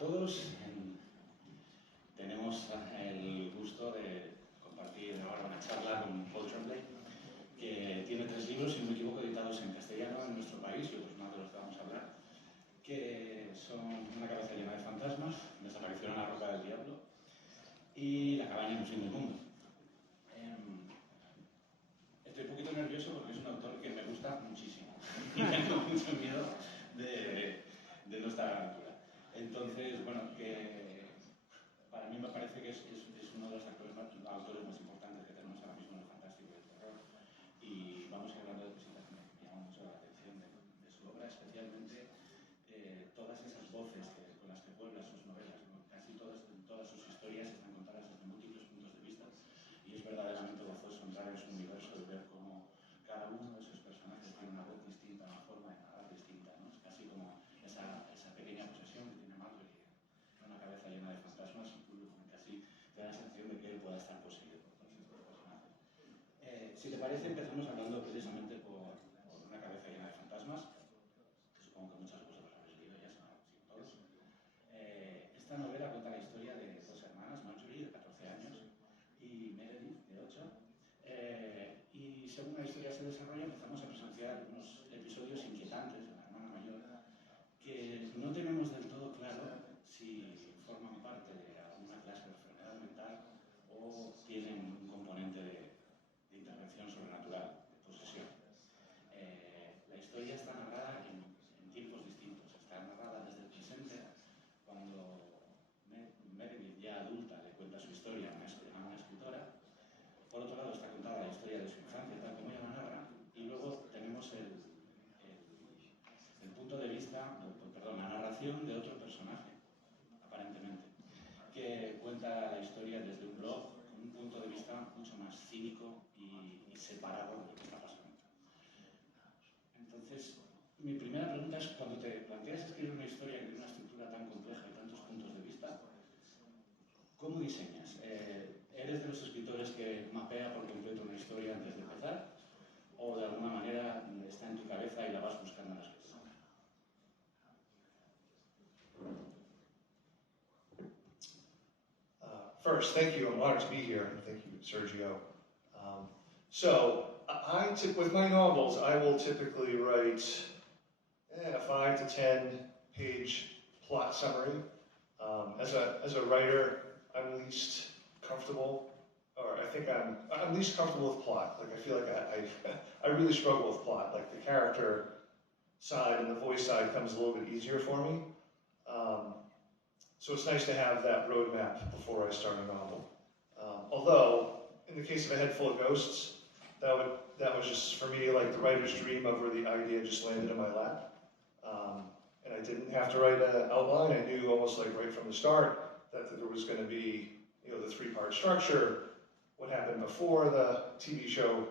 todos. Tenemos el gusto de compartir ahora una charla con Tremblay, que tiene 3 libros, si no me equivoco, editados en castellano en nuestro país, y otros más de los que vamos a hablar, que son Una cabeza llena de fantasmas, Desaparición en la roca del diablo y La cabaña en el fin del mundo. Estoy un poquito nervioso porque es un autor que me gusta muchísimo y tengo mucho miedo de no estar a la altura. Entonces, bueno, que para mí me parece que es uno de los autores más importantes que tenemos ahora mismo en el fantástico y el terror. Y vamos a ir hablando de cositas que me llaman mucho la atención de su obra, especialmente todas esas voces con las que puebla sus novelas, ¿no? Casi todas sus historias están contadas desde múltiples puntos de vista y es verdaderamente gozoso entrar en su universo y ver cómo cada uno de esos personajes tiene una voz distinta, una forma de narrar distinta, ¿no? Es casi como esa pequeña posesión que tiene Marjorie en Una cabeza llena de fantasmas y tú casi te da la sensación de que él pueda estar poseído por todos estos personajes. Si te parece, empezamos hablando precisamente por Una cabeza llena de fantasmas, que supongo que muchos de vosotros habéis leído ya, si no todos. Esta novela cuenta la historia de 2 hermanas, Marjorie, de 14 años, y Meredith, de 8. Y según la historia se desarrolla, empezamos a presenciar unos episodios inquietantes de la hermana mayor, que no tenemos del todo claro si forman parte de alguna clase de enfermedad mental o tienen un componente de intervención sobrenatural, de posesión. La historia está narrada en tiempos distintos. Está narrada desde el presente, cuando Meredith, ya adulta, le cuenta su historia a una escritora. Por otro lado, está contada la historia de su infancia, tal como ella la narra, y luego tenemos el punto de vista, la narración de otro personaje, aparentemente, que cuenta la historia desde un blog, con un punto de vista mucho más cínico y separado de lo que está pasando. Entonces, mi primera pregunta es, cuando te planteas escribir una historia que tiene una estructura tan compleja y tantos puntos de vista, ¿cómo diseñas? ¿Eres de los escritores que mapea por completo una historia antes de empezar? ¿O de alguna manera está en tu cabeza y la vas buscando en las cosas? First, thank you. I'm honored to be here, and thank you, Sergio. With my novels, I will typically write a 5 to 10 page plot summary. As a writer, I'm least comfortable, or I think I'm least comfortable with plot. Like, I feel like I really struggle with plot. Like, the character side and the voice side comes a little bit easier for me. So it's nice to have that roadmap before I start a novel. Although, in the case of A Head Full of Ghosts, that was just, for me, like the writer's dream of where the idea just landed in my lap. And I didn't have to write an outline. I knew almost like right from the start that there was going to be, the 3-part structure, what happened before the TV show,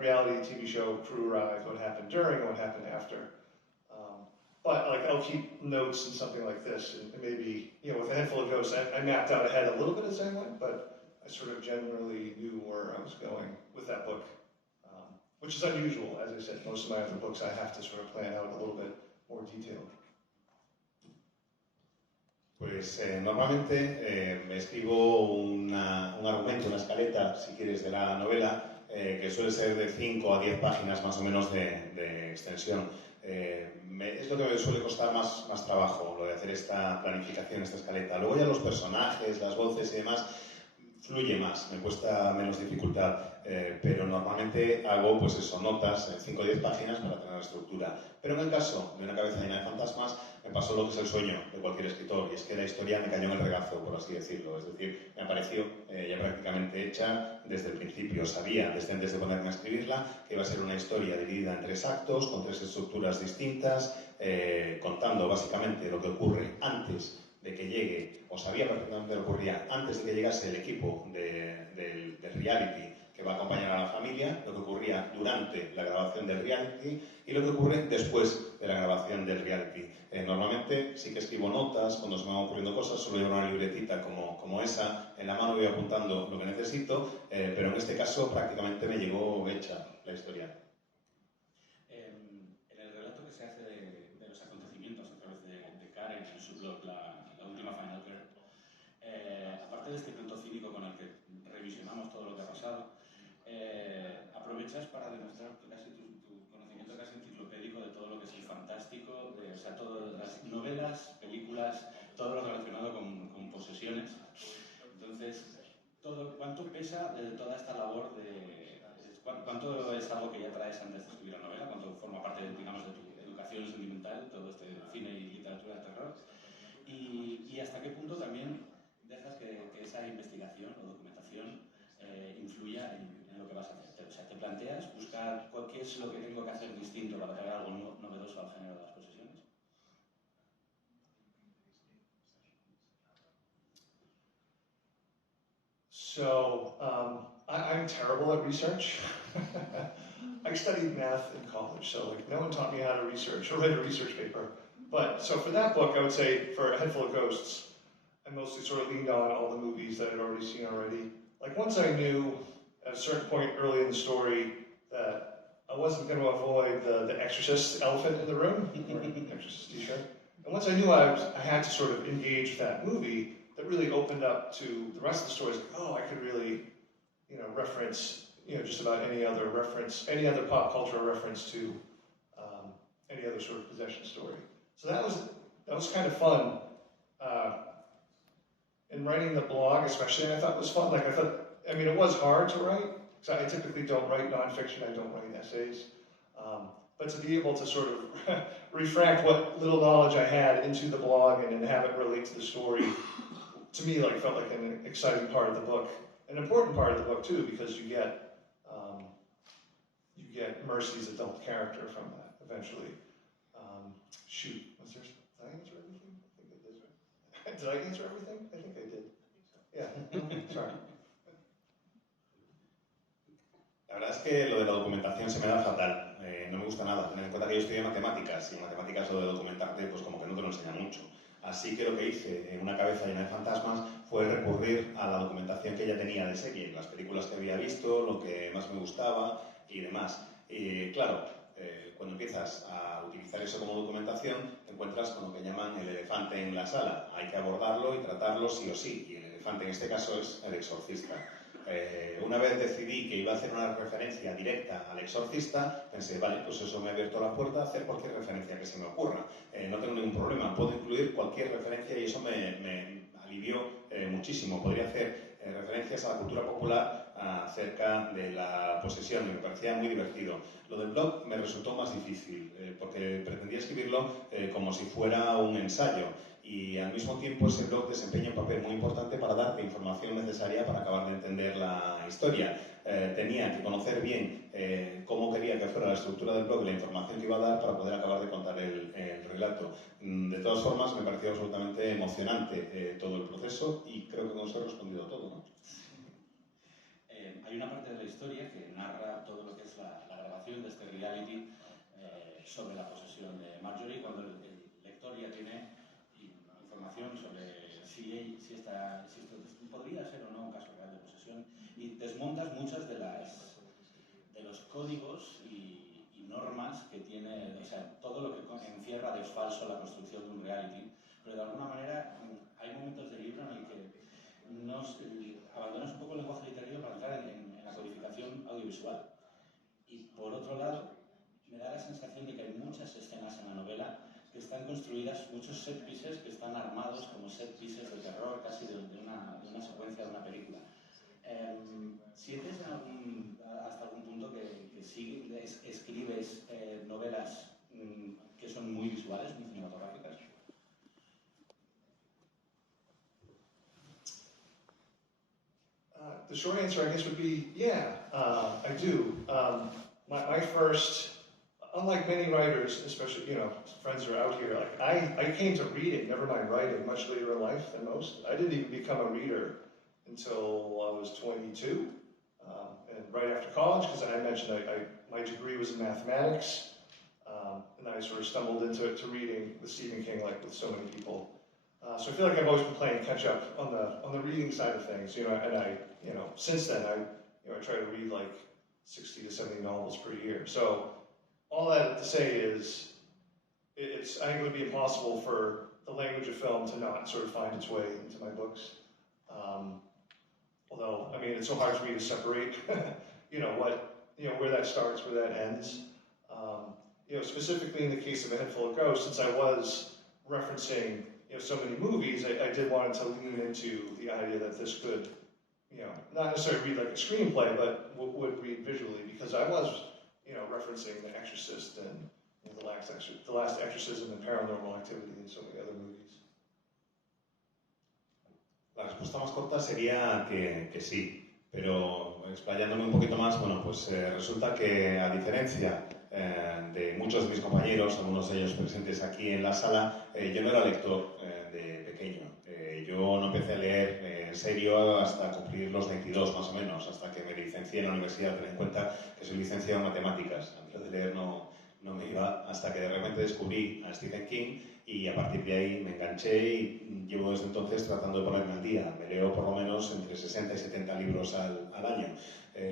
reality TV show crew arrived, what happened during, what happened after. But like, I'll keep notes in something like this, and maybe, with A Head Full of Ghosts, I mapped out ahead a little bit as I went, but I sort of generally knew where I was going with that book, which is unusual. As I said, most of my other books I have to sort of plan out a little bit more detailed. Pues normalmente me escribo un argumento, una escaleta, si quieres, de la novela, que suele ser de 5 a 10 páginas más o menos de extensión. Es lo que me suele costar más trabajo, lo de hacer esta planificación, esta escaleta. Luego ya los personajes, las voces y demás, fluye más, me cuesta menos dificultad, pero normalmente hago, pues eso, notas en 5 o 10 páginas para tener la estructura. Pero en el caso de Una cabeza llena de fantasmas, me pasó lo que es el sueño de cualquier escritor, y es que la historia me cayó en el regazo, por así decirlo. Es decir, me apareció ya prácticamente hecha desde el principio. Sabía, desde antes de ponerme a escribirla, que iba a ser una historia dividida en 3 actos, con 3 estructuras distintas, contando básicamente lo que ocurre antes de que llegue, o sabía perfectamente lo que ocurría antes de que llegase el equipo del reality que va a acompañar a la familia, lo que ocurría durante la grabación del reality y lo que ocurre después de la grabación del reality. Normalmente sí que escribo notas cuando se me van ocurriendo cosas, solo llevo una libretita como esa, en la mano voy apuntando lo que necesito, pero en este caso prácticamente me llegó hecha la historia. En el relato que se hace de los acontecimientos a través de Karen en su blog, la última de este punto cínico con el que revisionamos todo lo que ha pasado, aprovechas para demostrar casi tu conocimiento casi enciclopédico de todo lo que es el fantástico, o sea, todas las novelas, películas, todo lo relacionado con posesiones. Entonces, ¿cuánto pesa toda esta labor cuánto es algo que ya traes antes de escribir la novela? ¿Cuánto forma parte, digamos, de tu educación sentimental, todo este cine y literatura de terror? Y hasta qué punto también dejas que esa investigación o documentación influya en lo que vas a hacer. O sea, te planteas buscar qué es lo que tengo que hacer distinto para traer algo novedoso al género de las posesiones. So, I'm terrible at research. I studied math in college, so like no one taught me how to research or write a research paper. But so for that book, I would say for A Head Full of Ghosts, I mostly sort of leaned on all the movies that I'd already seen already. Like once I knew at a certain point early in the story that I wasn't going to avoid the Exorcist elephant in the room, or Exorcist t-shirt. And once I knew I had to sort of engage with that movie, that really opened up to the rest of the stories. Like, oh, I could really, reference, just about any other reference, any other pop cultural reference to any other sort of possession story. So that was kind of fun. In writing the blog, especially, I thought it was fun. Like it was hard to write. So I typically don't write nonfiction. I don't write essays. But to be able to sort of refract what little knowledge I had into the blog and then have it relate to the story, to me, felt like an exciting part of the book, an important part of the book too, because you get Mercy's adult character from that eventually. Shoot, did I answer everything? I think I did, right? Did I answer everything? I think I did. Yeah, sorry. La verdad es que lo de la documentación se me da fatal, no me gusta nada. Ten en cuenta que yo estudié matemáticas y en matemáticas lo de documentarte pues como que no te lo enseña mucho. Así que lo que hice en una cabeza llena de fantasmas fue recurrir a la documentación que ya tenía de serie, las películas que había visto, lo que más me gustaba y demás. Y claro, cuando empiezas a utilizar eso como documentación, te encuentras con lo que llaman el elefante en la sala. Hay que abordarlo y tratarlo sí o sí, y el elefante en este caso es el exorcista. Una vez decidí que iba a hacer una referencia directa al exorcista, pensé, vale, pues eso me ha abierto la puerta a hacer cualquier referencia que se me ocurra. No tengo ningún problema, puedo incluir cualquier referencia y eso me alivió muchísimo. Podría hacer referencias a la cultura popular acerca de la posesión y me parecía muy divertido. Lo del blog me resultó más difícil porque pretendía escribirlo como si fuera un ensayo. Y al mismo tiempo ese blog desempeña un papel muy importante para darte información necesaria para acabar de entender la historia. Tenía que conocer bien cómo quería que fuera la estructura del blog y la información que iba a dar para poder acabar de contar el relato. De todas formas, me pareció absolutamente emocionante todo el proceso y creo que con eso he respondido a todo, ¿no? Hay una parte de la historia que narra todo lo que es la grabación de este reality sobre la posesión de Marjorie, cuando el lector ya tiene información sobre si esto podría ser o no un caso real de posesión y desmontas muchas de los códigos y normas que tiene, o sea, todo lo que encierra de falso la construcción de un reality, pero de alguna manera hay momentos del libro en el que abandonas un poco el lenguaje literario para entrar en la codificación audiovisual. Y por otro lado, me da la sensación de que hay muchas escenas en la novela que están construidas, muchos set pieces que están armados como set pieces de terror, casi de una secuencia de una película. ¿Sientes hasta algún punto que escribes novelas que son muy visuales, muy cinematográficas? The short answer, I guess, would be, yeah, I do. My first, unlike many writers, especially, friends who are out here, I came to reading, never mind writing, much later in life than most. I didn't even become a reader until I was 22, and right after college, because I mentioned my degree was in mathematics, and I sort of stumbled into reading with Stephen King, like with so many people. So I feel like I've always been playing catch up on the reading side of things, and I, since then I try to read like 60 to 70 novels per year. So all that to say is, I think it would be impossible for the language of film to not sort of find its way into my books. although, I mean, it's so hard for me to separate, where that starts, where that ends. Specifically in the case of A Head Full of Ghosts, since I was referencing, so many movies, I did want to lean into the idea that this could, not necessarily read like a screenplay, but would read visually, because I was, referencing The Exorcist and the Last Exorcism and Paranormal Activity and so many other movies. La respuesta más corta sería que sí, pero explayándome un poquito más, bueno, pues resulta que a diferencia de muchos de mis compañeros, algunos de ellos presentes aquí en la sala, yo no era lector de pequeño. Yo no empecé a leer en serio hasta cumplir los 22 más o menos, hasta que me licencié en la universidad. Ten en cuenta que soy licenciado en matemáticas. Antes de leer no me iba, hasta que de repente descubrí a Stephen King y a partir de ahí me enganché y llevo desde entonces tratando de ponerme al día. Me leo por lo menos entre 60 y 70 libros al año.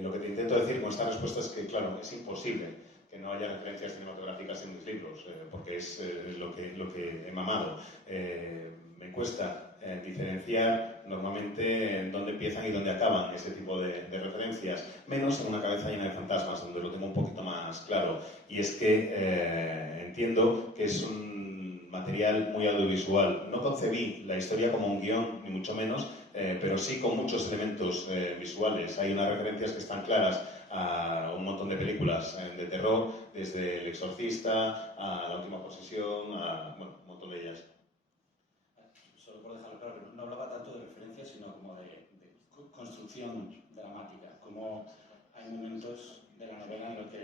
Lo que te intento decir con esta respuesta es que, claro, es imposible que no haya referencias cinematográficas en mis libros, porque es lo que he mamado. Me cuesta diferenciar normalmente en dónde empiezan y dónde acaban ese tipo de referencias, menos en Una cabeza llena de fantasmas, donde lo tengo un poquito más claro. Y es que entiendo que es un material muy audiovisual. No concebí la historia como un guión, ni mucho menos, pero sí con muchos elementos visuales. Hay unas referencias que están claras a un montón de películas de terror, desde El Exorcista a La Última Posesión, un montón de ellas. Solo por dejarlo claro, no hablaba tanto de referencias, sino como de construcción dramática, como hay momentos de la novela en los que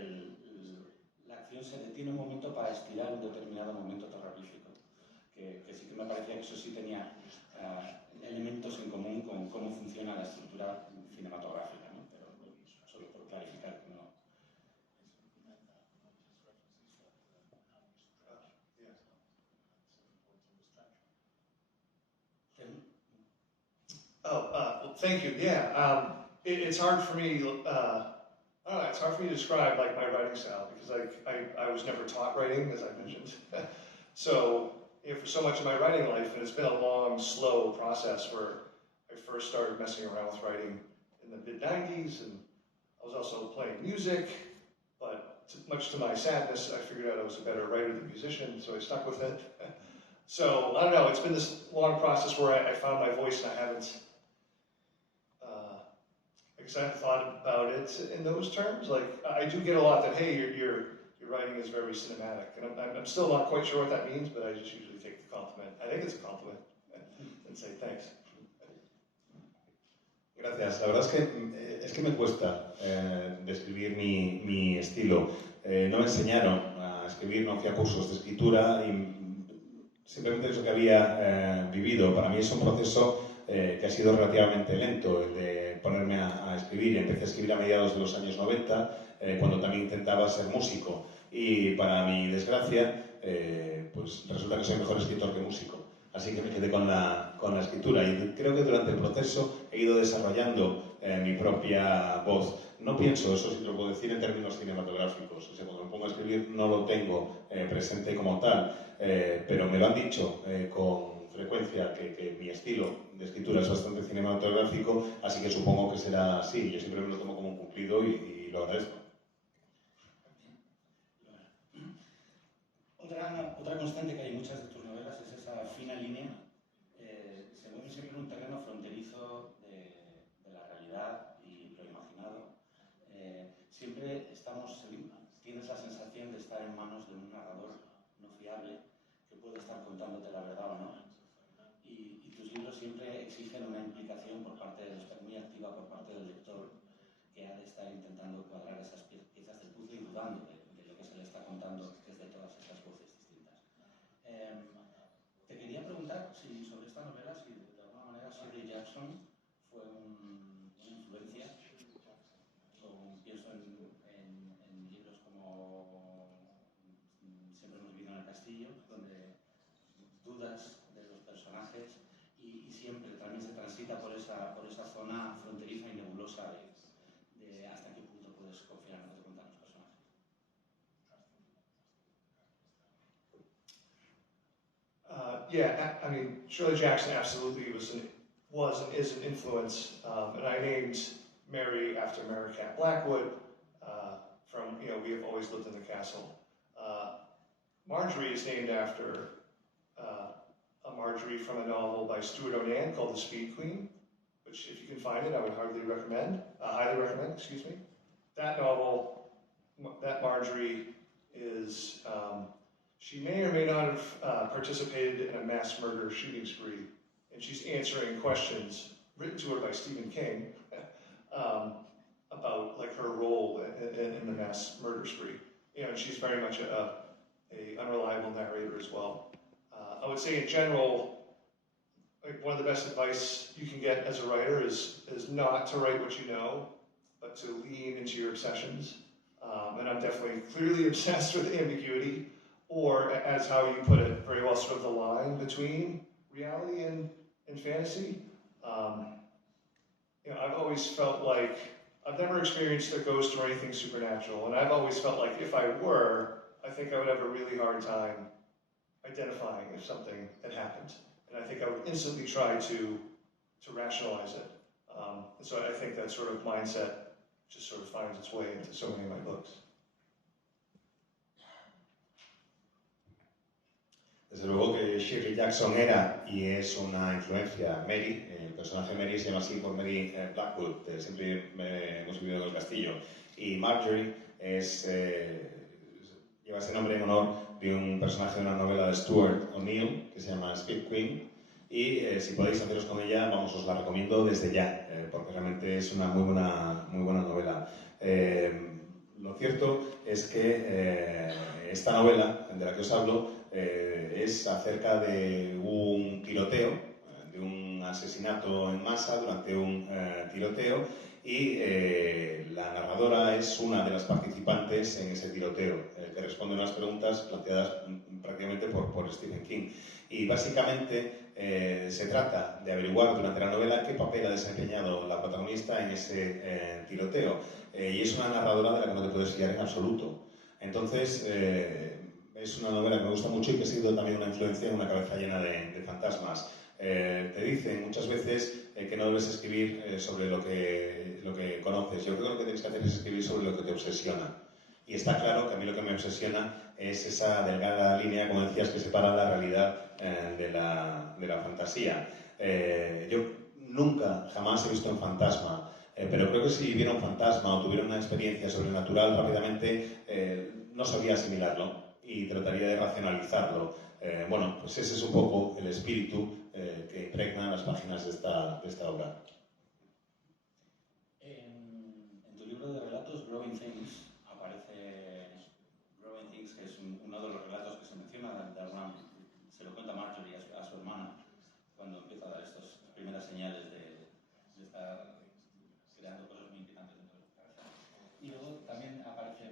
la acción se detiene un momento para estirar un determinado momento terrorífico, que sí que me parecía que eso sí tenía elementos en común con cómo funciona la estructura cinematográfica, ¿no? Pero solo por clarificar que no. Well, thank you. Yeah, it's hard for me. I don't know. It's hard for me to describe like my writing style because I was never taught writing, as I mentioned. So for so much of my writing life, and it's been a long, slow process where I first started messing around with writing in the mid-90s, and I was also playing music, but much to my sadness, I figured out I was a better writer than musician, so I stuck with it. So, I don't know, it's been this long process where I found my voice and I haven't thought about it in those terms. Like, I do get a lot that, hey, your writing is very cinematic, and I'm still not quite sure what that means, but I just usually take the compliment. I think it's a compliment, and say thanks. Gracias. La verdad es que me cuesta describir mi estilo. No me enseñaron a escribir, no hacía cursos de escritura y simplemente es lo que había vivido. Para mí es un proceso que ha sido relativamente lento, el de ponerme a escribir. Empecé a escribir a mediados de los años 90, cuando también intentaba ser músico. Y para mi desgracia, pues resulta que soy mejor escritor que músico. Así que me quedé con la escritura y creo que durante el proceso he ido desarrollando mi propia voz. No pienso, eso sí te lo puedo decir en términos cinematográficos, o sea, cuando me pongo a escribir no lo tengo presente como tal, pero me lo han dicho con frecuencia que mi estilo de escritura es bastante cinematográfico, así que supongo que será así. Yo siempre me lo tomo como un cumplido y lo agradezco. Otra constante que hay en muchas de tus novelas es esa fina línea. Se mueve siempre en un terreno fronterizo de la realidad y lo imaginado. Siempre tienes la sensación de estar en manos de un narrador no fiable que puede estar contándote la verdad o no. Y tus libros siempre exigen una implicación muy activa por parte del lector, que ha de estar intentando cuadrar esas piezas del puzzle y dudando de lo que se le está contando desde todas esas voces distintas. Te quería preguntar sobre esta novela, si de alguna manera Sergio Jackson fue una influencia. Pienso en libros como Siempre hemos vivido en el castillo, donde dudas de los personajes y siempre también se transita por esa zona fronteriza y nebulosa de hasta qué punto puedes confiar en lo que te cuentan los personajes. Yeah, I mean, Shirley Jackson absolutely was was and is an influence, and I named Mary after Mary Cat Blackwood, from, We Have Always Lived in the Castle. Marjorie is named after a Marjorie from a novel by Stuart O'Nan called The Speed Queen, which, if you can find it, I would highly recommend. That novel, that Marjorie is, she may or may not have participated in a mass murder shooting spree, and she's answering questions written to her by Stephen King about like her role in the mass murder spree. And she's very much a unreliable narrator as well. I would say in general, like one of the best advice you can get as a writer is not to write what you know, but to lean into your obsessions. And I'm definitely clearly obsessed with ambiguity, or as how you put it very well, sort of the line between reality and fantasy. I've always felt like, I've never experienced a ghost or anything supernatural, and I've always felt like if I were, I think I would have a really hard time identifying if something had happened. And I think I would instantly try to rationalize it. And so I think that sort of mindset just sort of finds its way into so many of my books. Desde luego que Shirley Jackson era y es una influencia. Mary, el personaje Mary se llama así por Mary Blackwood, siempre hemos vivido en el castillo. Y Marjorie lleva ese nombre en honor de un personaje de una novela de Stuart O'Neill que se llama Speed Queen. Y si podéis haceros con ella, vamos, os la recomiendo desde ya, porque realmente es una muy buena novela. Lo cierto es que esta novela de la que os hablo es acerca de un tiroteo, de un asesinato en masa durante un tiroteo, y la narradora es una de las participantes en ese tiroteo, que responde a unas preguntas planteadas prácticamente por Stephen King. Y básicamente se trata de averiguar durante la novela qué papel ha desempeñado la protagonista en ese tiroteo. Y es una narradora de la que no te puedes fiar en absoluto. Entonces, es una novela que me gusta mucho y que ha sido también una influencia en una cabeza llena de fantasmas. Te dicen muchas veces que no debes escribir sobre lo que conoces. Yo creo que lo que tienes que hacer es escribir sobre lo que te obsesiona. Y está claro que a mí lo que me obsesiona es esa delgada línea, como decías, que separa la realidad de la fantasía. Yo nunca, jamás he visto un fantasma, pero creo que si viera un fantasma o tuviera una experiencia sobrenatural, rápidamente no sabría asimilarlo y trataría de racionalizarlo. Bueno, pues ese es un poco el espíritu que impregna las páginas de esta obra. En tu libro de relatos, Growing Things, aparece Growing Things, que es uno de los relatos que se menciona, se lo cuenta Marjorie a su hermana, cuando empieza a dar estas primeras señales de estar creando cosas muy inquietantes dentro de su cabeza. Y luego también aparece,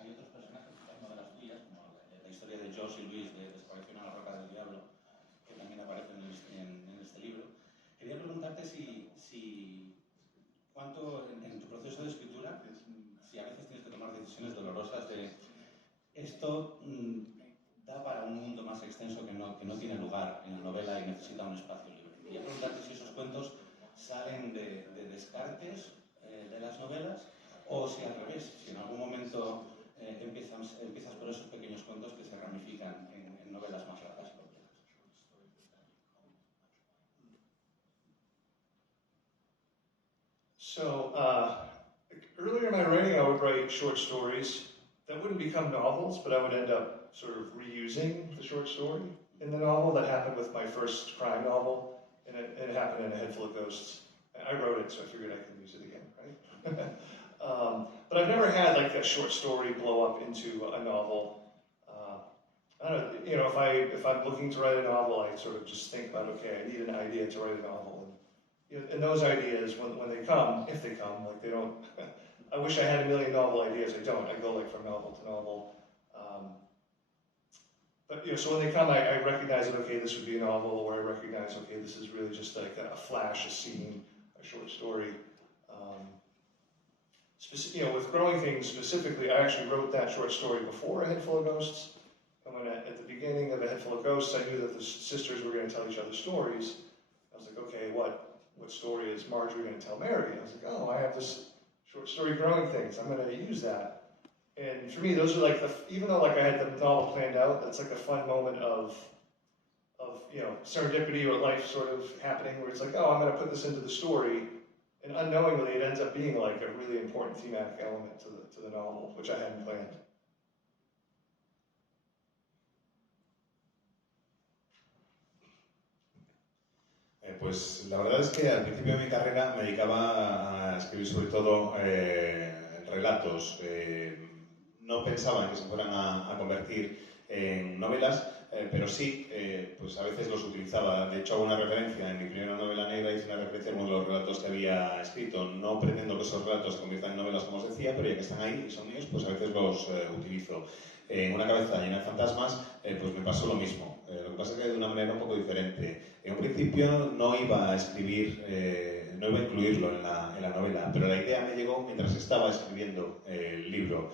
hay otros personajes, novelas tuyas, como la historia de Josh y Luis de Desaparición a la Roca del Diablo, que también aparecen en este libro. Quería preguntarte si cuánto en tu proceso de escritura, si a veces tienes que tomar decisiones dolorosas de esto da para un mundo más extenso que no tiene lugar en la novela y necesita un espacio libre. Quería preguntarte si esos cuentos salen de descartes de las novelas o si al revés, si en algún momento empiezas por esos pequeños cuentos que se ramifican en novelas más largas y complejas. So, earlier in my writing, I would write short stories that wouldn't become novels, but I would end up sort of reusing the short story in the novel. That happened with my first crime novel, and it happened in A Head Full of Ghosts. I wrote it, so I figured I could use it again, right? But I've never had like a short story blow up into a novel. I don't know, if I'm looking to write a novel, I sort of just think about, okay, I need an idea to write a novel. And those ideas, when they come, if they come, like they don't, I wish I had a million novel ideas, I don't. I go like from novel to novel. But so when they come, I recognize that, okay, this would be a novel, or I recognize, okay, this is really just like a flash, a scene, a short story. With Growing Things specifically, I actually wrote that short story before A Head Full of Ghosts. And when at the beginning of A Head Full of Ghosts, I knew that the sisters were going to tell each other stories. I was like, okay, what what story is Marjorie going to tell Mary? And I was like, oh, I have this short story, Growing Things. I'm going to use that. And for me, those are like even though like I had the novel planned out, that's like a fun moment of serendipity or life sort of happening where it's like, oh, I'm going to put this into the story. And unknowingly, it ends up being like a really important thematic element to the novel, which I hadn't planned. Pues la verdad es que al principio de mi carrera me dedicaba a escribir sobre todo relatos. No pensaba en que se fueran a convertir en novelas, pero sí, pues a veces los utilizaba. De hecho, hago una referencia en mi primera novela negra, hice una referencia a los relatos que había escrito. No pretendo que esos relatos se conviertan en novelas, como os decía, pero ya que están ahí y son míos, pues a veces los utilizo. En Una cabeza llena de fantasmas, pues me pasó lo mismo. Lo que pasa es que de una manera un poco diferente. En un principio no iba a escribir, no iba a incluirlo en la novela, pero la idea me llegó mientras estaba escribiendo el libro.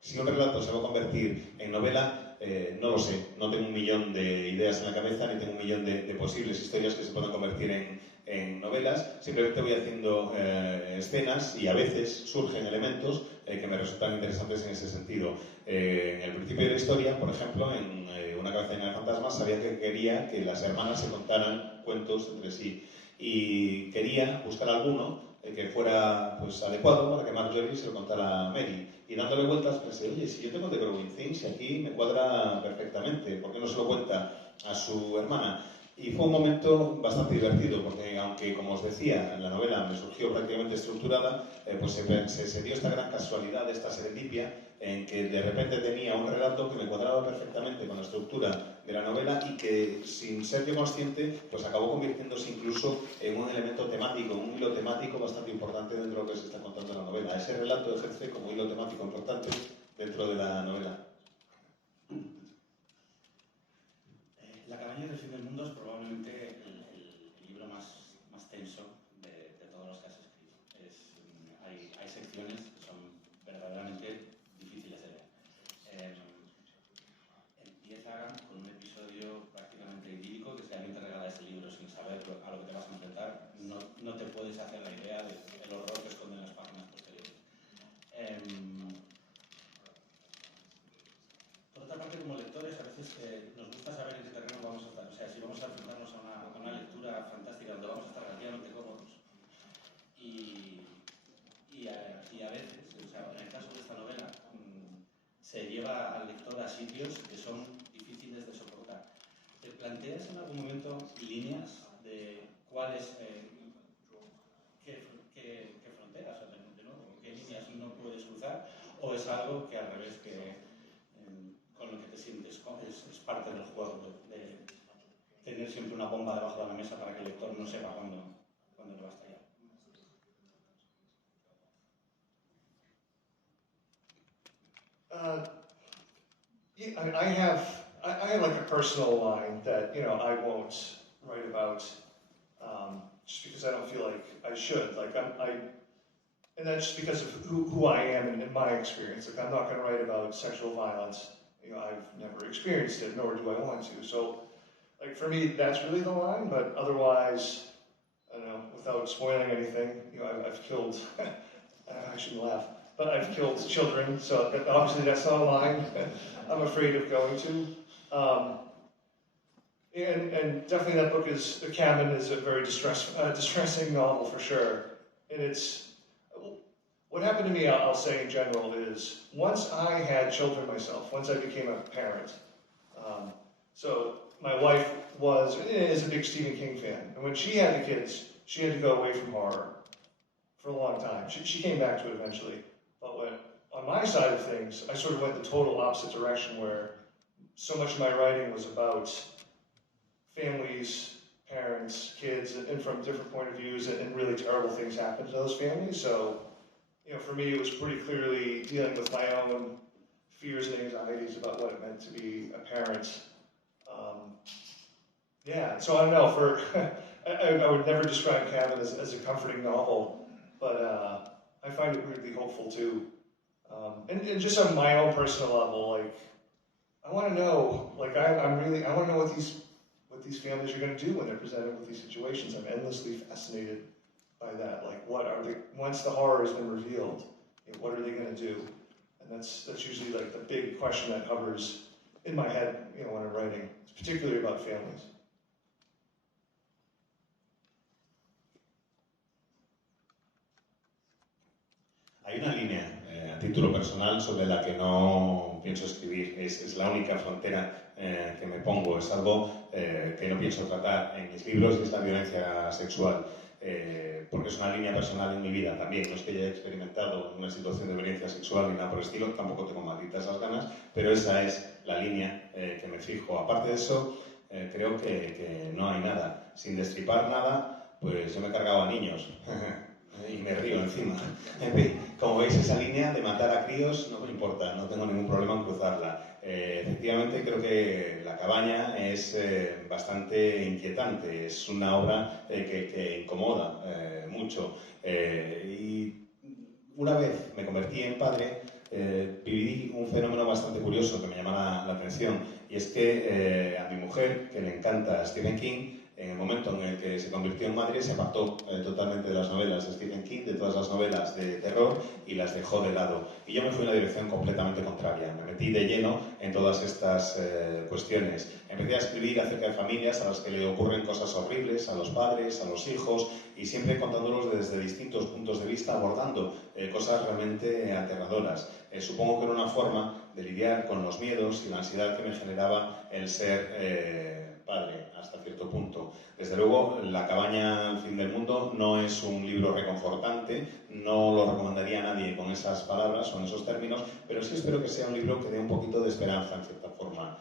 Si un relato se va a convertir en novela, no lo sé. No tengo 1.000.000 de ideas en la cabeza, ni tengo 1.000.000 de posibles historias que se puedan convertir en novelas. Simplemente voy haciendo escenas y a veces surgen elementos que me resultan interesantes en ese sentido. En el principio de la historia, por ejemplo, en Una cabeza llena de fantasmas, sabía que quería que las hermanas se contaran cuentos entre sí. Y quería buscar alguno que fuera pues, adecuado para que Marjorie se lo contara a Mary. Y dándole vueltas pensé, oye, si yo tengo The Growing Things, aquí me cuadra perfectamente, ¿por qué no se lo cuenta a su hermana? Y fue un momento bastante divertido, porque aunque, como os decía, la novela me surgió prácticamente estructurada, pues se dio esta gran casualidad, esta serendipia, en que de repente tenía un relato que me cuadraba perfectamente con la estructura de la novela y que, sin ser yo consciente, pues acabó convirtiéndose incluso en un elemento temático, un hilo temático bastante importante dentro de lo que se está contando en la novela. Ese relato ejerce como hilo temático importante dentro de la novela. La cabaña del fin del mundo es probablemente el libro más tenso de todos los que has escrito. Hay secciones que son verdaderamente difíciles de leer. Empieza con un episodio prácticamente idílico, que si alguien te regala ese libro sin saber a lo que te vas a enfrentar, no te puedes hacer la idea del horror que esconden las páginas posteriores. Por otra parte, como lectores, a veces nos gusta saber en qué terreno vamos a estar. O sea, si vamos a enfrentarnos a una lectura fantástica donde vamos a estar relativamente cómodos. Y a veces, o sea, en el caso de esta novela, se lleva al lector a sitios que son difíciles de soportar. ¿Te planteas en algún momento líneas de cuáles, qué fronteras, o de nuevo, qué líneas no puedes cruzar? ¿O es algo que al revés, con lo que te sientes, es parte del juego de tener siempre una bomba debajo de la mesa para que el lector no sepa cuándo le va a estallar? Yeah, I have like a personal line that I won't write about just because I don't feel like I should. Like and that's just because of who I am and in my experience. Like I'm not going to write about sexual violence. I've never experienced it, nor do I want to. So, like for me, that's really the line. But otherwise, I don't know. Without spoiling anything, I've killed. I shouldn't laugh. But I've killed children, so obviously that's not a line I'm afraid of going to. And definitely that book The Cabin is a very distressing novel for sure. And what happened to me, I'll say in general, is once I had children myself, once I became a parent, so my wife is a big Stephen King fan. And when she had the kids, she had to go away from horror for a long time. She came back to it eventually. But on my side of things, I sort of went the total opposite direction where so much of my writing was about families, parents, kids, and from different point of views, and really terrible things happen to those families. So, for me, it was pretty clearly dealing with my own fears and anxieties about what it meant to be a parent. So I don't know, I would never describe Cabin as a comforting novel, but I find it weirdly hopeful too. And just on my own personal level, like, I want to know, like, I want to know what what these families are going to do when they're presented with these situations. I'm endlessly fascinated by that. Like, what are they, once the horror has been revealed, what are they going to do? And that's usually like the big question that hovers in my head, when I'm writing, particularly about families. Hay una línea a título personal sobre la que no pienso escribir. Es la única frontera que me pongo. Es algo que no pienso tratar en mis libros, y es la violencia sexual. Porque es una línea personal en mi vida también. No es que haya experimentado una situación de violencia sexual ni nada por el estilo, tampoco tengo malditas las ganas, pero esa es la línea que me fijo. Aparte de eso, creo que no hay nada. Sin destripar nada, pues yo me he cargado a niños. Y me río encima. En fin, como veis, esa línea de matar a críos no me importa, no tengo ningún problema en cruzarla. Efectivamente, creo que La cabaña es bastante inquietante, es una obra que incomoda mucho. Y una vez me convertí en padre, viví un fenómeno bastante curioso que me llama la atención, y es que a mi mujer, que le encanta Stephen King, en el momento en el que se convirtió en madre, se apartó totalmente de las novelas de Stephen King, de todas las novelas de terror, y las dejó de lado. Y yo me fui en la dirección completamente contraria. Me metí de lleno en todas estas cuestiones. Empecé a escribir acerca de familias a las que le ocurren cosas horribles, a los padres, a los hijos, y siempre contándolos desde distintos puntos de vista, abordando cosas realmente aterradoras. Supongo que era una forma de lidiar con los miedos y la ansiedad que me generaba el ser padre, hasta cierto punto. Desde luego, La cabaña al fin del mundo no es un libro reconfortante, no lo recomendaría a nadie con esas palabras o en esos términos, pero sí espero que sea un libro que dé un poquito de esperanza, en cierta forma,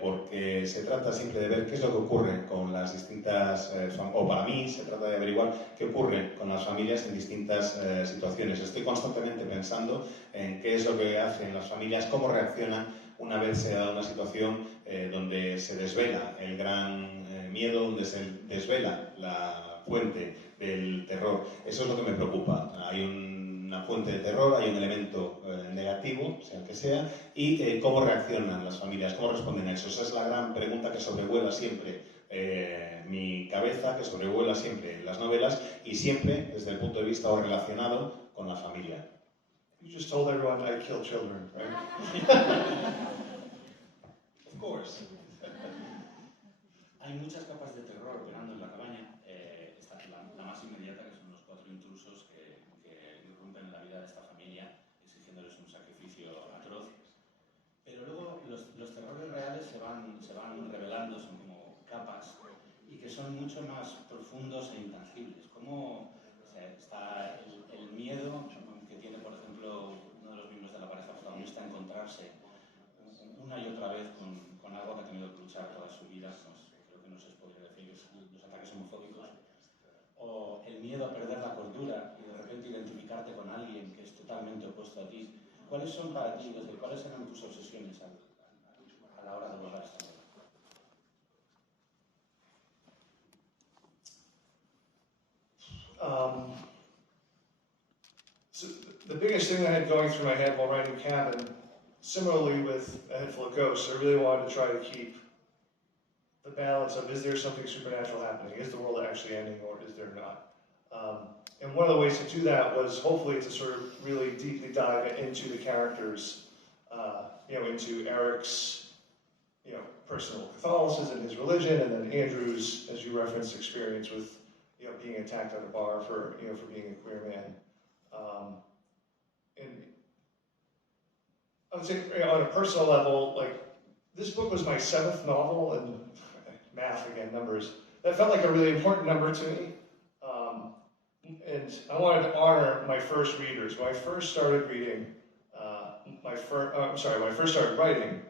porque se trata siempre de ver qué es lo que ocurre con las distintas, o para mí se trata de averiguar qué ocurre con las familias en distintas situaciones. Estoy constantemente pensando en qué es lo que hacen las familias, cómo reaccionan una vez se da una situación donde se desvela el gran miedo, donde se desvela la fuente del terror. Eso es lo que me preocupa. Hay una fuente de terror, hay un elemento negativo, sea el que sea, y cómo reaccionan las familias, cómo responden a eso. Esa es la gran pregunta que sobrevuela siempre mi cabeza, que sobrevuela siempre las novelas, y siempre desde el punto de vista o relacionado con la familia. You just told everyone I kill children, right? Of course. Hay muchas capas de terror operando en La cabaña. Está la más inmediata, que son los 4 intrusos que irrumpen en la vida de esta familia, exigiéndoles un sacrificio atroz. Pero luego los terrores reales se van revelando, son como capas, y que son mucho más profundos e intangibles. Como está el miedo que tiene, por ejemplo, uno de los miembros de la pareja protagonista a encontrarse una y otra vez con algo que ha tenido que luchar toda su vida. Creo que no se podría decir que son los ataques homofóbicos. O el miedo a perder la cordura y de repente identificarte con alguien que es totalmente opuesto a ti. ¿Cuáles son para ti, cuáles eran tus obsesiones a la hora de abordar esta obra? So the biggest thing I had going through my head while writing Cabin, similarly with A Head Full of Ghosts, I really wanted to try to keep the balance of, is there something supernatural happening? Is the world actually ending, or is there not? And one of the ways to do that was hopefully to sort of really deeply dive into the characters, into Eric's, personal Catholicism, his religion, and then Andrew's, as you referenced, experience with, being attacked at a bar for being a queer man. And I would say, on a personal level, like, this book was my 7th novel, and math again, numbers. That felt like a really important number to me. And I wanted to honor my first readers. When I first started reading, when I first started writing,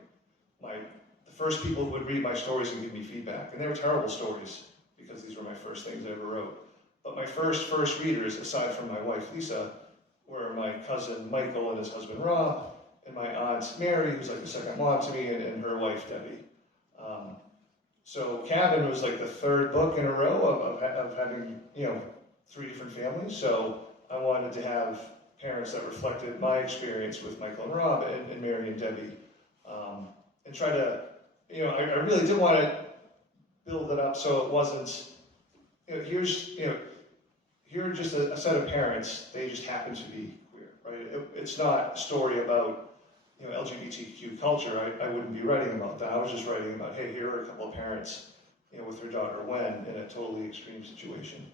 the first people who would read my stories and give me feedback, and they were terrible stories, because these were my first things I ever wrote. But my first readers, aside from my wife Lisa, were my cousin Michael and his husband Rob, and my aunt Mary, who's like the second mom to me, and her wife Debbie. So Cabin was like the 3rd book in a row of having 3 different families. So I wanted to have parents that reflected my experience with Michael and Rob and Mary and Debbie, and try to, I really did want to build it up so it wasn't, here are just a set of parents, they just happen to be queer, right? It's not a story about, LGBTQ culture. I wouldn't be writing about that. I was just writing about, hey, here are a couple of parents, with their daughter Wen in a totally extreme situation.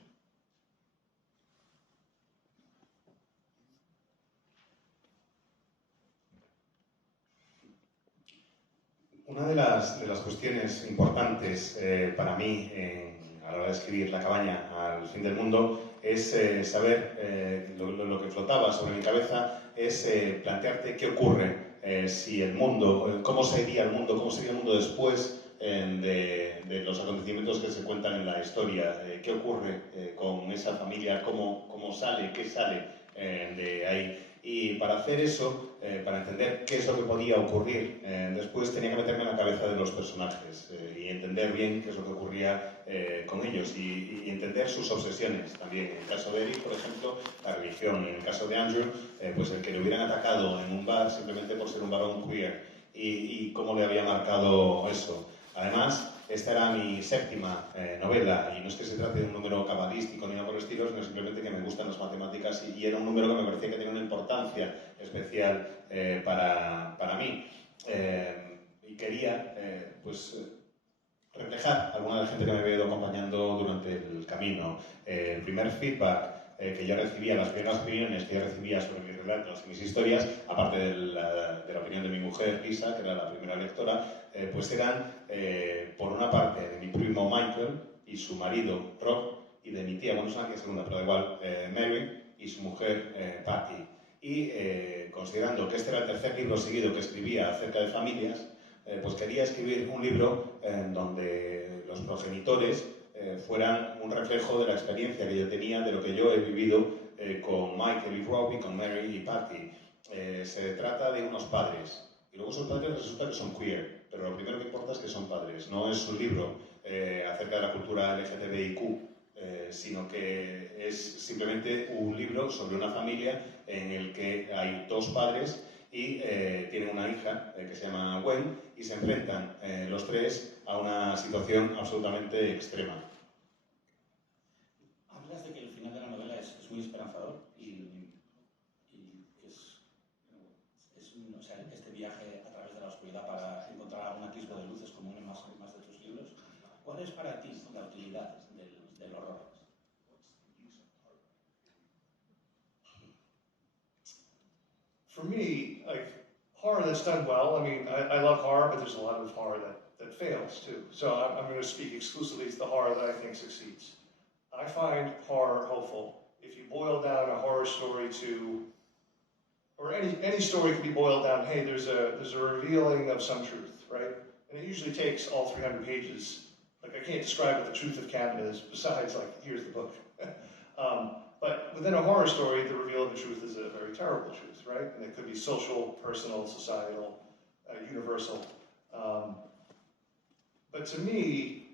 Una de las cuestiones importantes para mí a la hora de escribir La cabaña al fin del mundo es saber, lo que flotaba sobre mi cabeza es plantearte qué ocurre si el mundo, cómo sería el mundo después de los acontecimientos que se cuentan en la historia, qué ocurre con esa familia, cómo sale, qué sale de ahí. Y para hacer eso, para entender qué es lo que podía ocurrir, después tenía que meterme en la cabeza de los personajes y entender bien qué es lo que ocurría con ellos y entender sus obsesiones también. En el caso de Eric, por ejemplo, la religión. En el caso de Andrew, pues el que le hubieran atacado en un bar simplemente por ser un varón queer y cómo le había marcado eso. Además, esta era mi séptima novela, y no es que se trate de un número cabalístico ni nada por el estilo, sino simplemente que me gustan las matemáticas y era un número que me parecía que tenía una importancia especial para mí. Y quería, reflejar a alguna de la gente que me había ido acompañando durante el camino. El primer feedback que yo recibía, las primeras opiniones que yo recibía sobre mis relatos y mis historias, aparte de la opinión de mi mujer, Lisa, que era la primera lectora, pues eran, por una parte, de mi primo Michael y su marido Rob, y de mi tía, bueno, es una segunda, pero da igual, Mary, y su mujer Patty. Y considerando que este era el tercer libro seguido que escribía acerca de familias, pues quería escribir un libro en donde los progenitores fueran un reflejo de la experiencia que yo tenía, de lo que yo he vivido con Michael y Rob y con Mary y Patty. Se trata de unos padres, y luego esos padres resulta que son queer, pero lo primero que importa es que son padres. No es un libro acerca de la cultura LGTBIQ, sino que es simplemente un libro sobre una familia en el que hay dos padres y tienen una hija que se llama Gwen y se enfrentan los tres a una situación absolutamente extrema. Hablas de que el final de la novela es muy esperanzador y o sea, este viaje a través de la oscuridad para encontrar algún atisbo de luz es común en más de tus libros. ¿Cuál es para ti la utilidad del horror? For me, like, horror that's done well, I mean, I love horror, but there's a lot of horror that fails too. So I'm going to speak exclusively to the horror that I think succeeds. I find horror hopeful. If you boil down a horror story to, or any story can be boiled down, hey, there's a revealing of some truth, right? And it usually takes all 300 pages. Like, I can't describe what the truth of Cabin is, besides, like, here's the book. But within a horror story, the reveal of the truth is a very terrible truth, right? And it could be social, personal, societal, universal. But to me,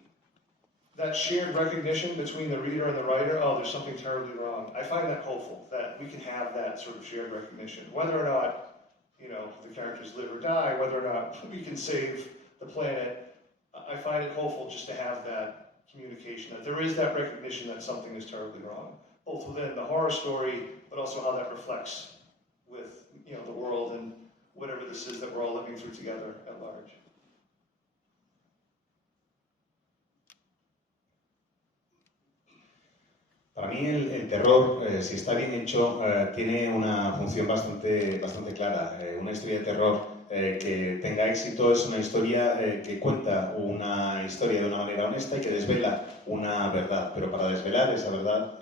that shared recognition between the reader and the writer, oh, there's something terribly wrong. I find that hopeful, that we can have that sort of shared recognition. Whether or not, the characters live or die, whether or not we can save the planet, I find it hopeful just to have that communication, that there is that recognition that something is terribly wrong, both within the horror story, but also how that reflects with, the world and whatever this is that we're all living through together at large. Para mí el terror, si está bien hecho, tiene una función bastante clara. Una historia de terror que tenga éxito es una historia que cuenta una historia de una manera honesta y que desvela una verdad. Pero para desvelar esa verdad,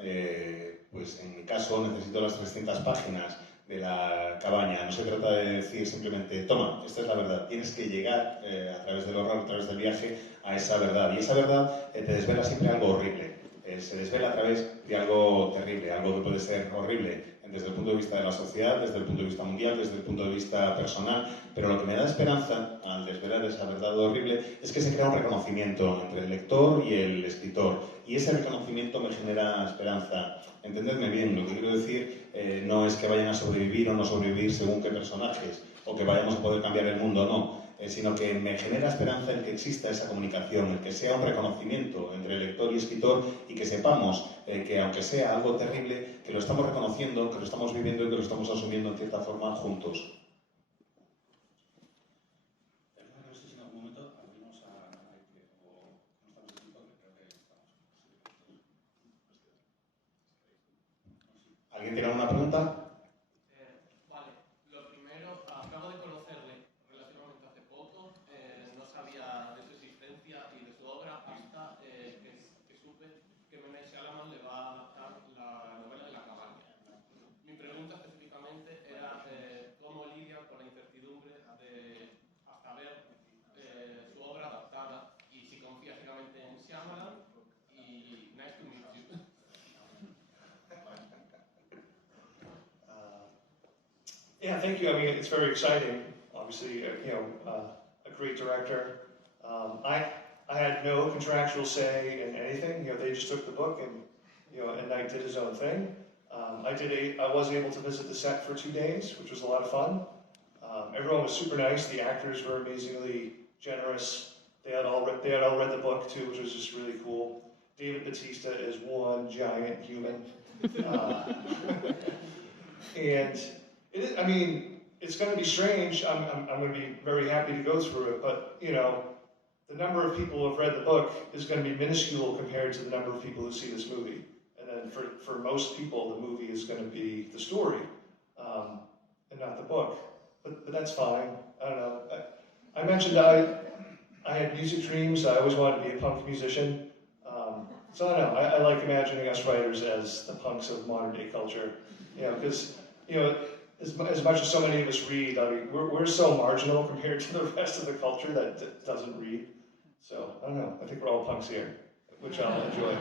pues en mi caso necesito las 300 páginas de la cabaña. No se trata de decir simplemente, toma, esta es la verdad. Tienes que llegar a través del horror, a través del viaje, a esa verdad. Y esa verdad te desvela siempre algo horrible. Se desvela a través de algo terrible, algo que puede ser horrible desde el punto de vista de la sociedad, desde el punto de vista mundial, desde el punto de vista personal, pero lo que me da esperanza al desvelar esa verdad horrible es que se crea un reconocimiento entre el lector y el escritor, y ese reconocimiento me genera esperanza. Entendedme bien, lo que quiero decir no es que vayan a sobrevivir o no sobrevivir según qué personajes, o que vayamos a poder cambiar el mundo, no. sino que me genera esperanza el que exista esa comunicación, el que sea un reconocimiento entre lector y escritor y que sepamos que aunque sea algo terrible, que lo estamos reconociendo, que lo estamos viviendo y que lo estamos asumiendo en cierta forma juntos. No sé si en algún momento abrimos a o no estamos de tiempo, que creo que estamos. ¿Alguien tiene alguna pregunta? Vale, lo primero, acabo de conocerle relativamente hace poco, no sabía de su existencia y de su obra hasta que supe que M. Shalaman le va a adaptar la novela de La cabaña. Mi pregunta específicamente era cómo lidia con la incertidumbre de hasta ver su obra adaptada y si confía ciegamente en Shyamalan y nice to meet you. Yeah, thank you. I mean, it's very exciting. Obviously, a great director. I had no contractual say in anything. They just took the book and Knight did his own thing. I was able to visit the set for 2 days, which was a lot of fun. Everyone was super nice. The actors were amazingly generous. They had all read the book too, which was just really cool. David Bautista is one giant human, and. It's going to be strange. I'm going to be very happy to go through it, but the number of people who have read the book is going to be minuscule compared to the number of people who see this movie. And then for most people, the movie is going to be the story, and not the book. But that's fine. I don't know. I mentioned I had music dreams. I always wanted to be a punk musician. So I don't know. I like imagining us writers as the punks of modern day culture. Because as much as so many of us read, I mean, we're so marginal compared to the rest of the culture that doesn't read. So, I don't know, I think we're all punks here, which I'll enjoy.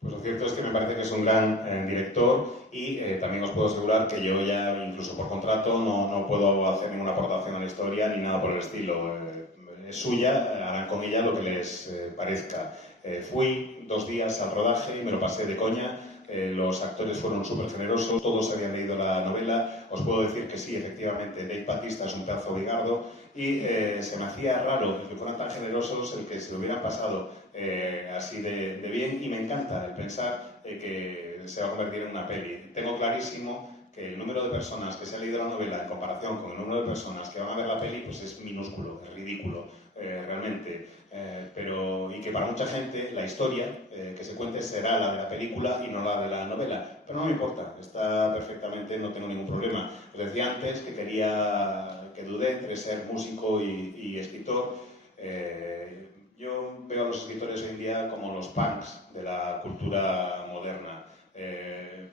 Pues lo cierto es que me parece que es un gran director y también os puedo asegurar que yo ya, incluso por contrato, no puedo hacer ninguna aportación a la historia ni nada por el estilo. Es suya, harán con ella lo que les parezca. Fui 2 días al rodaje y me lo pasé de coña. Los actores fueron súper generosos, todos habían leído la novela. Os puedo decir que sí, efectivamente, Dave Bautista es un pedazo bigardo y se me hacía raro el que fueran tan generosos, el que se lo hubieran pasado así de bien, y me encanta el pensar que se va a convertir en una peli. Tengo clarísimo que el número de personas que se ha leído la novela en comparación con el número de personas que van a ver la peli pues es minúsculo, es ridículo, realmente. Y que para mucha gente la historia que se cuente será la de la película y no la de la novela. Pero no me importa, está perfectamente, no tengo ningún problema. Os decía antes que dudé entre ser músico y escritor. Yo veo a los escritores hoy en día como los punks de la cultura moderna.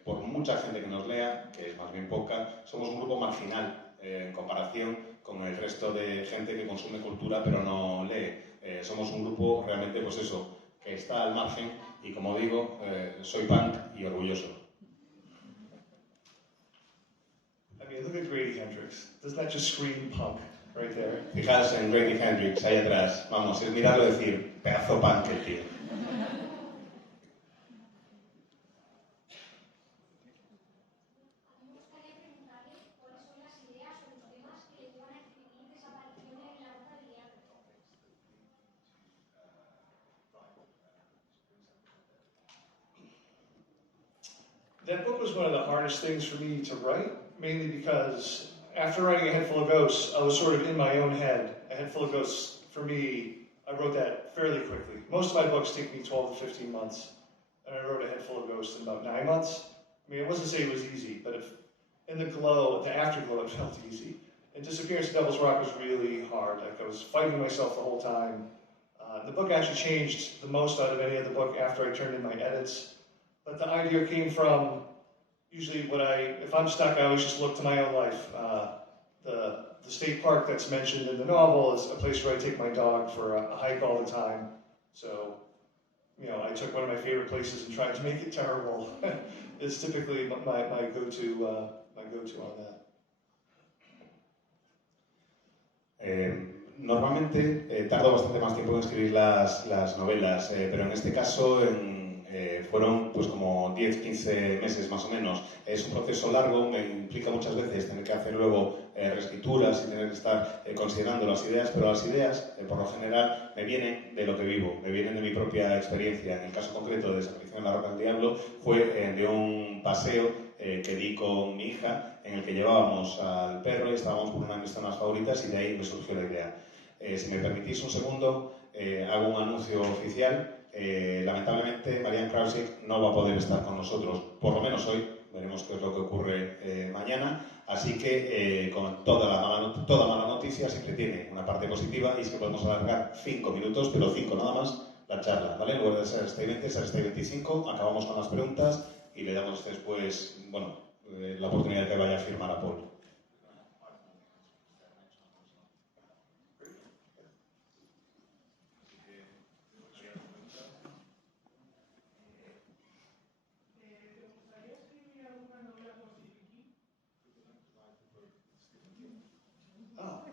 Por mucha gente que nos lea, que es más bien poca, somos un grupo marginal en comparación con el resto de gente que consume cultura pero no lee. Somos un grupo realmente, pues eso, que está al margen y, como digo, soy punk y orgulloso. I mean, look at Grady Hendrix. Doesn't that just scream punk right there? Fijaos en Grady Hendrix, ahí atrás. Vamos, es mirarlo y decir, pedazo punk el tío. That book was one of the hardest things for me to write, mainly because after writing A Head Full of Ghosts, I was sort of in my own head. A Head Full of Ghosts, for me, I wrote that fairly quickly. Most of my books take me 12 to 15 months, and I wrote A Head Full of Ghosts in about 9 months. I mean, I wasn't saying it was easy, but in the glow, the afterglow, it felt easy. And Disappearance of Devil's Rock was really hard. Like, I was fighting myself the whole time. The book actually changed the most out of any other book after I turned in my edits. But the idea came from, usually if I'm stuck, I always just look to my own life. The state park that's mentioned in the novel is a place where I take my dog for a hike all the time. So, I took one of my favorite places and tried to make it terrible. It's typically my go-to on that. Normalmente tardo bastante más tiempo en escribir las novelas, pero en este caso, en fueron pues como 10-15 meses más o menos. Es un proceso largo, me implica muchas veces tener que hacer luego reescrituras y tener que estar considerando las ideas, pero las ideas, por lo general, me vienen de lo que vivo, me vienen de mi propia experiencia. En el caso concreto de Desaparición en la Roca del Diablo fue de un paseo que di con mi hija, en el que llevábamos al perro y estábamos por una de mis zonas favoritas y de ahí me surgió la idea. Si me permitís un segundo, hago un anuncio oficial. Lamentablemente, Marianne Krausik no va a poder estar con nosotros, por lo menos hoy. Veremos qué es lo que ocurre mañana. Así que, con toda mala noticia, siempre tiene una parte positiva y es que podemos alargar 5 minutos, pero 5 nada más, la charla, ¿vale? En lugar de ser hasta 20, ser hasta 25. Acabamos con las preguntas y le damos después, bueno, la oportunidad de que vaya a firmar a Paul.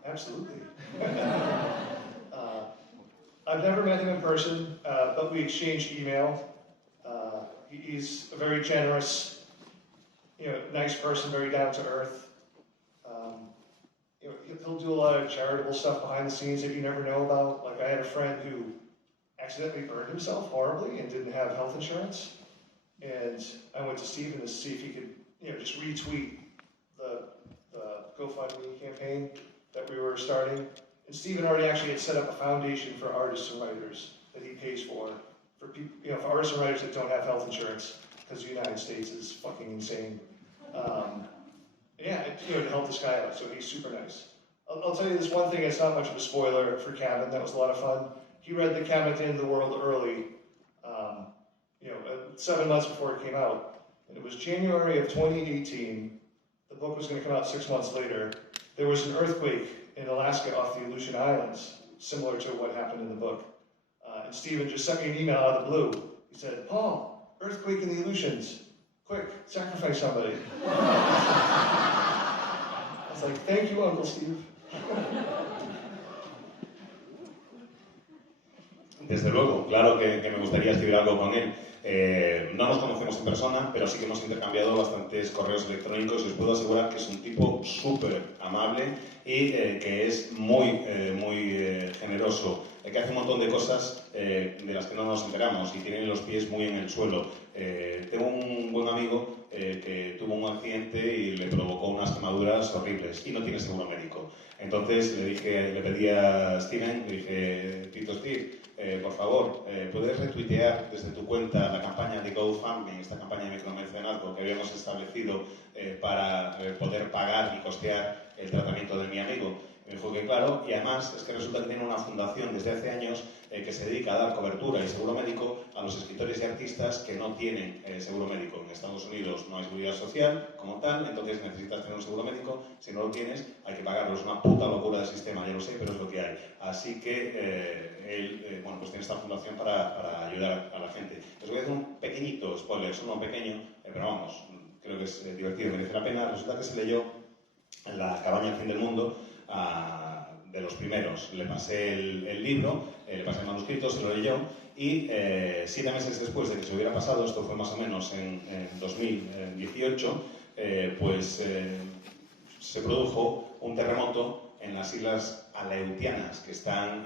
Absolutely. I've never met him in person, but we exchanged email. He's a very generous, nice person, very down to earth. He'll do a lot of charitable stuff behind the scenes that you never know about. Like I had a friend who accidentally burned himself horribly and didn't have health insurance, and I went to Stephen to see if he could, just retweet the GoFundMe campaign that we were starting. And Stephen already actually had set up a foundation for artists and writers that he pays for people, for artists and writers that don't have health insurance, because the United States is fucking insane. To help this guy out, so he's super nice. I'll tell you this one thing, it's not much of a spoiler for Cabin, that was a lot of fun. He read The Cabin at the End of the World early, 7 months before it came out. And it was January of 2018. The book was going to come out 6 months later. There was an earthquake in Alaska off the Aleutian Islands, similar to what happened in the book. And Stephen just sent me an email out of the blue. He said, "Paul, earthquake in the Aleutians. Quick, sacrifice somebody." I was like, "Thank you, Uncle Steve." Desde luego, claro que me gustaría escribir algo con él. No nos conocemos en persona, pero sí que hemos intercambiado bastantes correos electrónicos y os puedo asegurar que es un tipo súper amable y que es muy generoso, que hace un montón de cosas de las que no nos enteramos y tiene los pies muy en el suelo. Tengo un buen amigo que tuvo un accidente y le provocó unas quemaduras horribles y no tiene seguro médico. Entonces le pedí a Steven, le dije, Tito Steve, por favor, ¿puedes retuitear desde tu cuenta la campaña de GoFundMe, esta campaña de micromecenazgo que habíamos establecido para poder pagar y costear el tratamiento de mi amigo? Me dijo que claro, y además es que resulta que tiene una fundación desde hace años que se dedica a dar cobertura y seguro médico a los escritores y artistas que no tienen seguro médico. En Estados Unidos no hay seguridad social como tal, entonces necesitas tener un seguro médico. Si no lo tienes, hay que pagarlo. Es una puta locura del sistema, ya lo sé, pero es lo que hay. Así que él pues tiene esta fundación para ayudar a la gente. Les voy a hacer un pequeñito spoiler, solo un pequeño, pero vamos, creo que es divertido, merece la pena. Resulta que se leyó en La cabaña al fin del mundo, de los primeros. Le pasé el libro, le pasé el manuscrito, se lo leyó y 7 meses después de que se hubiera pasado, esto fue más o menos en 2018, se produjo un terremoto en las islas Aleutianas, que están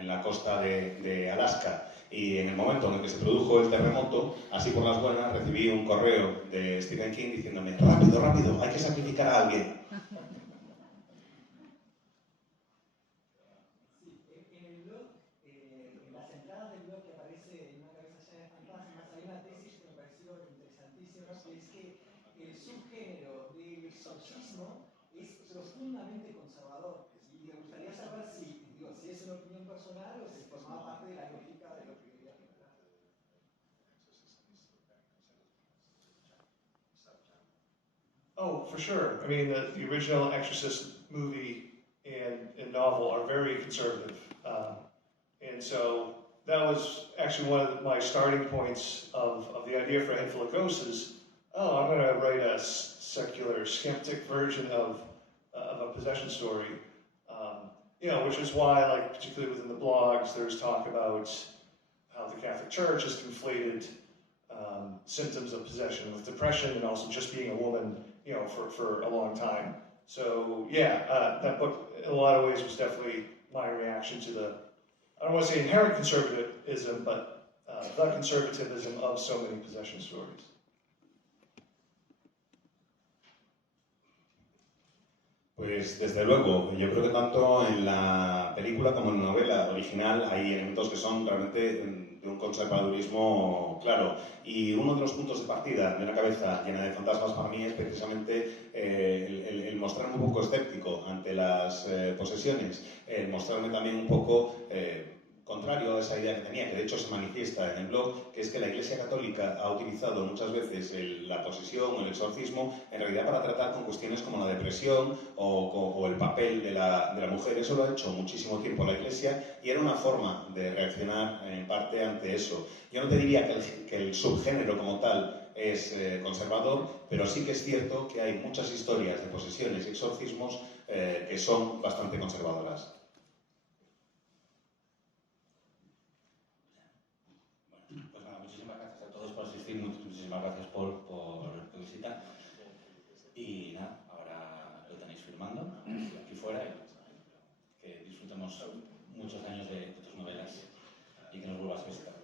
en la costa de Alaska. Y en el momento en el que se produjo el terremoto, así por las buenas, recibí un correo de Stephen King diciéndome: rápido, rápido, hay que sacrificar a alguien. Profundamente conservador, y me gustaría saber si es una opinión personal o si formaba parte de la lógica de lo que quería generar. Oh, for sure. I mean, the original Exorcist movie and novel are very conservative. And so that was actually one of my starting points of the idea for A Head Full of Ghosts is, I'm going to write a secular, skeptic version of a possession story. Which is why, particularly within the blogs, there's talk about how the Catholic Church has conflated symptoms of possession with depression and also just being a woman, you know, for a long time. So yeah, that book in a lot of ways was definitely my reaction to the, I don't want to say inherent conservatism, but the conservatism of so many possession stories. Pues desde luego, yo creo que tanto en la película como en la novela original hay elementos que son realmente de un conservadurismo claro. Y uno de los puntos de partida de una cabeza llena de fantasmas para mí es precisamente el mostrarme un poco escéptico ante las posesiones, el mostrarme también un poco contrario a esa idea que tenía, que de hecho se manifiesta en el blog, que es que la Iglesia Católica ha utilizado muchas veces la posesión o el exorcismo en realidad para tratar con cuestiones como la depresión o el papel de la mujer. Eso lo ha hecho muchísimo tiempo la Iglesia y era una forma de reaccionar en parte ante eso. Yo no te diría que el subgénero como tal es conservador, pero sí que es cierto que hay muchas historias de posesiones y exorcismos que son bastante conservadoras. Muchísimas gracias por tu visita. Y nada, ahora lo tenéis firmando aquí fuera y que disfrutemos muchos años de tus novelas y que nos vuelvas a visitar.